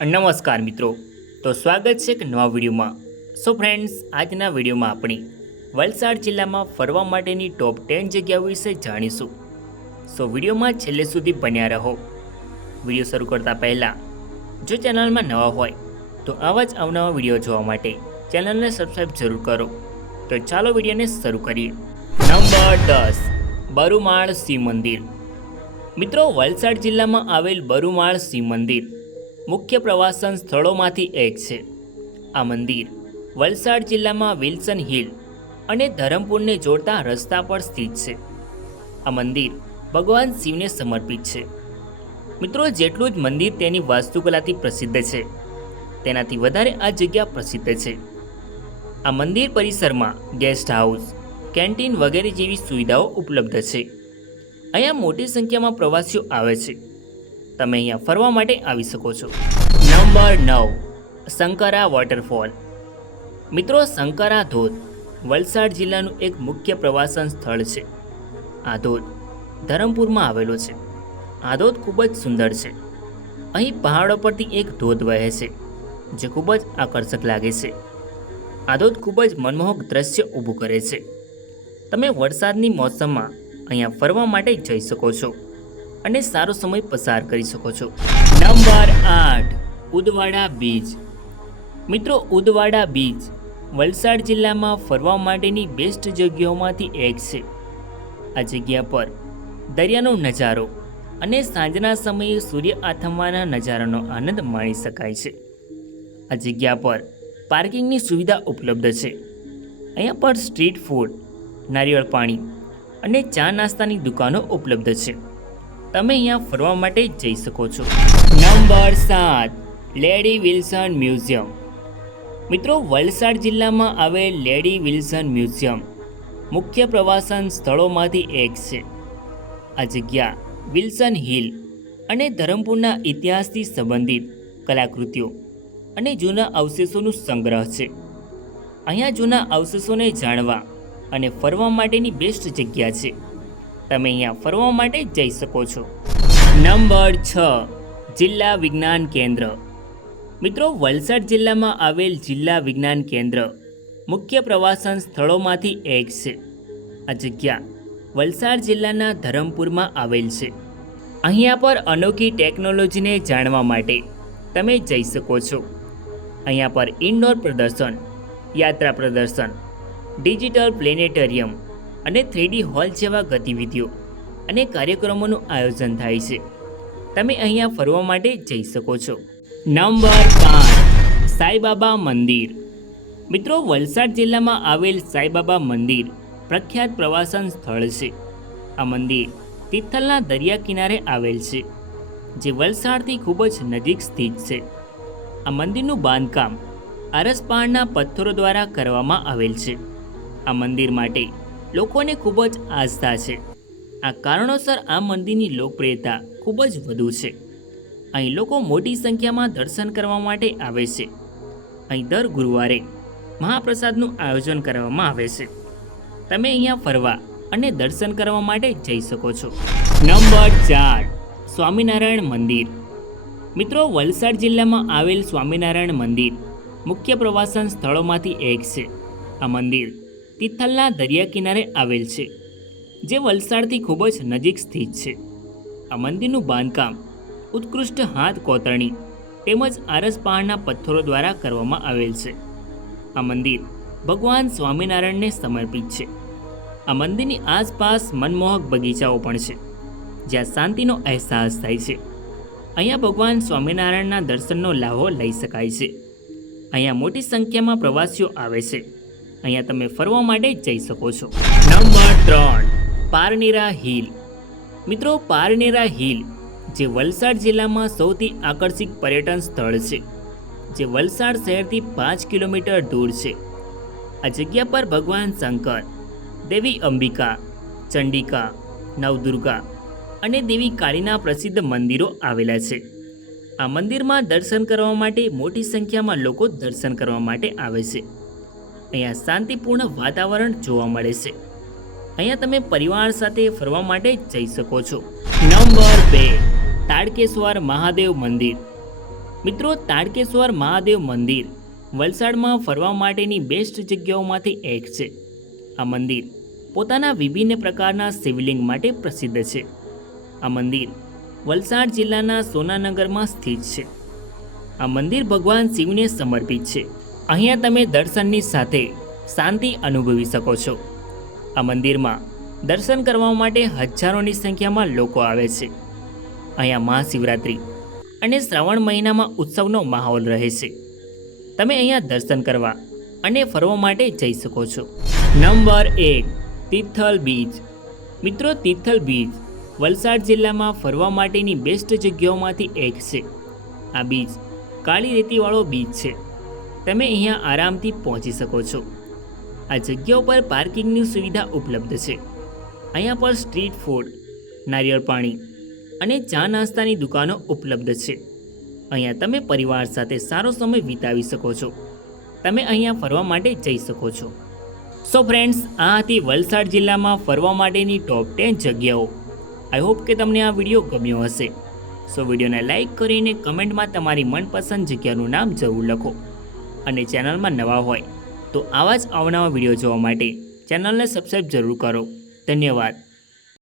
નમસ્કાર મિત્રો, તો સ્વાગત છે એક નવા વિડીયોમાં. સો ફ્રેન્ડ્સ, આજના વિડીયોમાં આપણે વલસાડ જિલ્લામાં ફરવા માટેની ટોપ 10 જગ્યાઓ વિશે જાણીશું. સો વિડીયોમાં છેલ્લે સુધી બન્યા રહો. વિડીયો શરૂ કરતા પહેલાં જો ચેનલમાં નવા હોય તો આવા જ અવનવા વિડીયો જોવા માટે ચેનલને સબસ્ક્રાઈબ જરૂર કરો. તો ચાલો વિડીયોને શરૂ કરીએ. નંબર 10, બરુમાળ શિવ મંદિર. મિત્રો, વલસાડ જિલ્લામાં આવેલ બરુમાળ શિવ મંદિર મુખ્ય પ્રવાસન સ્થળોમાંથી એક છે. આ મંદિર વલસાડ જિલ્લામાં વિલ્સન હિલ અને ધરમપુરને જોડતા રસ્તા પર સ્થિત છે. આ મંદિર ભગવાન શિવને સમર્પિત છે. મિત્રો, જેટલું જ મંદિર તેની વાસ્તુકલાથી પ્રસિદ્ધ છે, તેનાથી વધારે આ જગ્યા પ્રસિદ્ધ છે. આ મંદિર પરિસરમાં ગેસ્ટ હાઉસ, કેન્ટીન વગેરે જેવી સુવિધાઓ ઉપલબ્ધ છે. અહીંયા મોટી સંખ્યામાં પ્રવાસીઓ આવે છે. તમે અહીંયા ફરવા માટે આવી શકો છો. Number 9, Shankara waterfall. મિત્રો, શંકરા ધોધ વલસાડ જિલ્લાનું એક મુખ્ય પ્રવાસન સ્થળ છે. આ ધોધ ધરમપુરમાં આવેલો છે. આ ધોધ ખૂબ જ સુંદર છે. અહીં પહાડો પરથી એક ધોધ વહે છે, જે ખૂબ જ આકર્ષક લાગે છે. આ ધોધ ખૂબ જ મનમોહક દ્રશ્ય ઊભું કરે છે. તમે વરસાદની મોસમમાં અહીંયા ફરવા માટે જઈ શકો છો અને સારો સમય પસાર કરી શકો છો. Number 8, Udvada beach. મિત્રો, ઉદવાડા બીચ વલસાડ જિલ્લામાં ફરવા માટેની બેસ્ટ જગ્યાઓમાંથી એક છે. આ જગ્યા પર દરિયાનો નજારો અને સાંજના સમયે સૂર્ય આથમવાના નજારાનો આનંદ માણી શકાય છે. આ જગ્યા પર પાર્કિંગની સુવિધા ઉપલબ્ધ છે. અહીંયા પર સ્ટ્રીટ ફૂડ, નારિયેળ પાણી અને ચા નાસ્તાની દુકાનો ઉપલબ્ધ છે. તમે અહીંયા ફરવા માટે જઈ શકો છો. Number 7, lady Wilson museum. મિત્રો, વલસાડ જિલ્લામાં આવેલ લેડી વિલ્સન મ્યુઝિયમ મુખ્ય પ્રવાસન સ્થળોમાંથી એક છે. આ જગ્યા વિલ્સન હિલ અને ધરમપુરના ઇતિહાસથી સંબંધિત કલાકૃતિઓ અને જૂના અવશેષોનું સંગ્રહ છે. અહીંયા જૂના અવશેષોને જાણવા અને ફરવા માટેની બેસ્ટ જગ્યા છે. તમે અહીંયા ફરવા માટે જઈ શકો છો. નંબર 6, જિલ્લા વિજ્ઞાન કેન્દ્ર. મિત્રો, વલસાડ જિલ્લામાં આવેલ જિલ્લા વિજ્ઞાન કેન્દ્ર મુખ્ય પ્રવાસન સ્થળોમાંથી એક છે. આ જગ્યા વલસાડ જિલ્લાના ધરમપુરમાં આવેલ છે. અહીંયા પર અનોખી ટેકનોલોજીને જાણવા માટે તમે જઈ શકો છો. અહીંયા પર ઇન્ડોર પ્રદર્શન, યાત્રા પ્રદર્શન, ડિજિટલ પ્લેનેટરિયમ અને 3D હોલ જેવા ગતિવિધિઓ અને કાર્યક્રમોનું આયોજન થાય છે. તમે અહીંયા ફરવા માટે જઈ શકો છો. નંબર 5, સાઈબાબા મંદિર. મિત્રો, વલસાડ જિલ્લામાં આવેલ સાઈબાબા મંદિર પ્રખ્યાત પ્રવાસન સ્થળ છે. આ મંદિર તિથલના દરિયા કિનારે આવેલ છે, જે વલસાડથી ખૂબ જ નજીક સ્થિત છે. આ મંદિરનું બાંધકામ આરસપહાણના પથ્થરો દ્વારા કરવામાં આવેલ છે. આ મંદિર માટે લોકોને ખૂબ જ આસ્થા છે. આ કારણોસર આ મંદિરની લોકપ્રિયતા ખૂબ જ વધુ છે. અહીં લોકો મોટી સંખ્યામાં દર્શન કરવા માટે આવે છે. અહીં દર ગુરુવારે મહાપ્રસાદનું આયોજન કરવામાં આવે છે. તમે અહીંયા ફરવા અને દર્શન કરવા માટે જઈ શકો છો. નંબર 4, સ્વામિનારાયણ મંદિર. મિત્રો, વલસાડ જિલ્લામાં આવેલ સ્વામિનારાયણ મંદિર મુખ્ય પ્રવાસન સ્થળોમાંથી એક છે. આ મંદિર તિથલના દરિયા કિનારે આવેલ છે, જે વલસાડથી ખૂબ જ નજીક સ્થિત છે. આ મંદિરનું બાંધકામ ઉત્કૃષ્ટ હાથ કોતરણી તેમજ આરસપહાણના પથ્થરો દ્વારા કરવામાં આવેલ છે. આ મંદિર ભગવાન સ્વામિનારાયણને સમર્પિત છે. આ મંદિરની આસપાસ મનમોહક બગીચાઓ પણ છે, જ્યાં શાંતિનો અહેસાસ થાય છે. અહીંયા ભગવાન સ્વામિનારાયણના દર્શનનો લાભો લઈ શકાય છે. અહીંયા મોટી સંખ્યામાં પ્રવાસીઓ આવે છે. અહીંયા તમે ફરવા માટે જઈ શકો છો. Number 3, Parnera hill. મિત્રો, પારનેરા હિલ જે વલસાડ જિલ્લામાં સૌથી આકર્ષક પર્યટન સ્થળ છે, જે વલસાડ શહેરથી 5 કિલોમીટર દૂર છે. આ જગ્યા પર ભગવાન શંકર, દેવી અંબિકા, ચંડિકા, નવદુર્ગા અને દેવી કાળીના પ્રસિદ્ધ મંદિરો આવેલા છે. આ મંદિરમાં દર્શન કરવા માટે મોટી સંખ્યામાં લોકો દર્શન કરવા માટે આવે છે. અહીંયા શાંતિપૂર્ણ વાતાવરણ જોવા મળે છે. અહીંયા તમે પરિવાર સાથે ફરવા માટે જઈ શકો છો. નંબર 2, તાડકેશ્વર મહાદેવ મંદિર. મિત્રો, તાડકેશ્વર મહાદેવ મંદિર વલસાડમાં ફરવા માટેની બેસ્ટ જગ્યાઓમાંથી એક છે. આ મંદિર પોતાના વિભિન્ન પ્રકારના શિવલિંગ માટે પ્રસિદ્ધ છે. આ મંદિર વલસાડ જિલ્લાના સોનાનગરમાં સ્થિત છે. આ મંદિર ભગવાન શિવને સમર્પિત છે. અહીંયા તમે દર્શનની સાથે શાંતિ અનુભવી શકો છો. આ મંદિરમાં દર્શન કરવા માટે હજારોની સંખ્યામાં લોકો આવે છે. અહીંયા મહાશિવરાત્રિ અને શ્રાવણ મહિનામાં ઉત્સવનો માહોલ રહે છે. તમે અહીંયા દર્શન કરવા અને ફરવા માટે જઈ શકો છો. Number 1, Tithal beach. મિત્રો, તિથલ બીચ વલસાડ જિલ્લામાં ફરવા માટેની બેસ્ટ જગ્યાઓમાંથી એક છે. આ બીચ કાળી રેતીવાળો બીચ છે. તમે અહીંયા આરામથી પહોંચી શકો છો. આ જગ્યાઓ પર પાર્કિંગની સુવિધા ઉપલબ્ધ છે. અહીંયા પર સ્ટ્રીટ ફૂડ, નારિયેળ પાણી અને ચા નાસ્તાની દુકાનો ઉપલબ્ધ છે. અહીંયા તમે પરિવાર સાથે સારો સમય વિતાવી શકો છો. તમે અહીંયા ફરવા માટે જઈ શકો છો. સો ફ્રેન્ડ્સ, આ હતી વલસાડ જિલ્લામાં ફરવા માટેની ટોપ 10 જગ્યાઓ. આઈ હોપ કે તમને આ વિડીયો ગમ્યો હશે. સો વિડીયોને લાઇક કરીને કમેન્ટમાં તમારી મનપસંદ જગ્યાનું નામ જરૂર લખો. અને ચેનલમાં નવા હોય તો આવા જ અવનવા વિડીયો જોવા માટે ચેનલને સબસ્ક્રાઈબ જરૂર કરો. ધન્યવાદ.